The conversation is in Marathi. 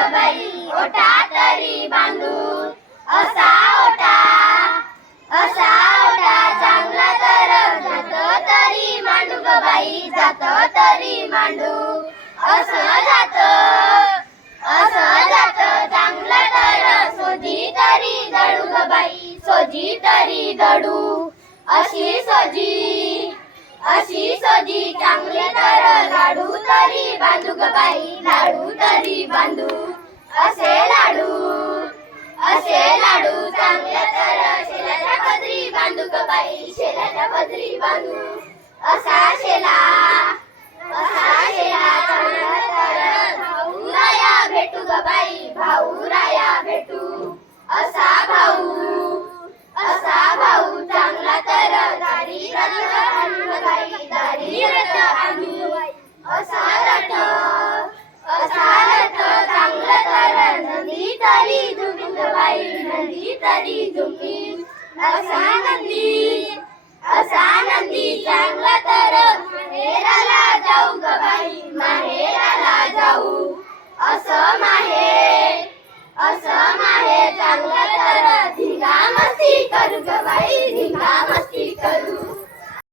ग बाई ओटा तरी बांधू असा ओटा चांगला तर जात तरी मांडू ग बाई जात तरी मांडू असं जात चांगला तर सोजी तरी दडू ग बाई सोजी तरी दडू अशी सोजी चांगले तर लाडू तरी बांधू ग बाई लाडू तरी बांधू असे लाडू चांगले तर शेलाच्या पदरी बांधू ग बाई शेलाच्या पदरी बांधू असा शेला चांगला तर भाऊराया भेटू ग बाई भाऊराया भेटू असा भाऊ चांगला तर दारी रथ आणू ग बाई दारी रथ आणू असा रथ चांगला तर नंदी तरी झुमी ग बाई नंदी तरी झुमी असा नंदी चांगला तर माहेराला जाऊ ग बाई माहेराला जाऊ असं माहेर चांगला तर धिंगा मस्ती करू ग बाई धिंगा मस्ती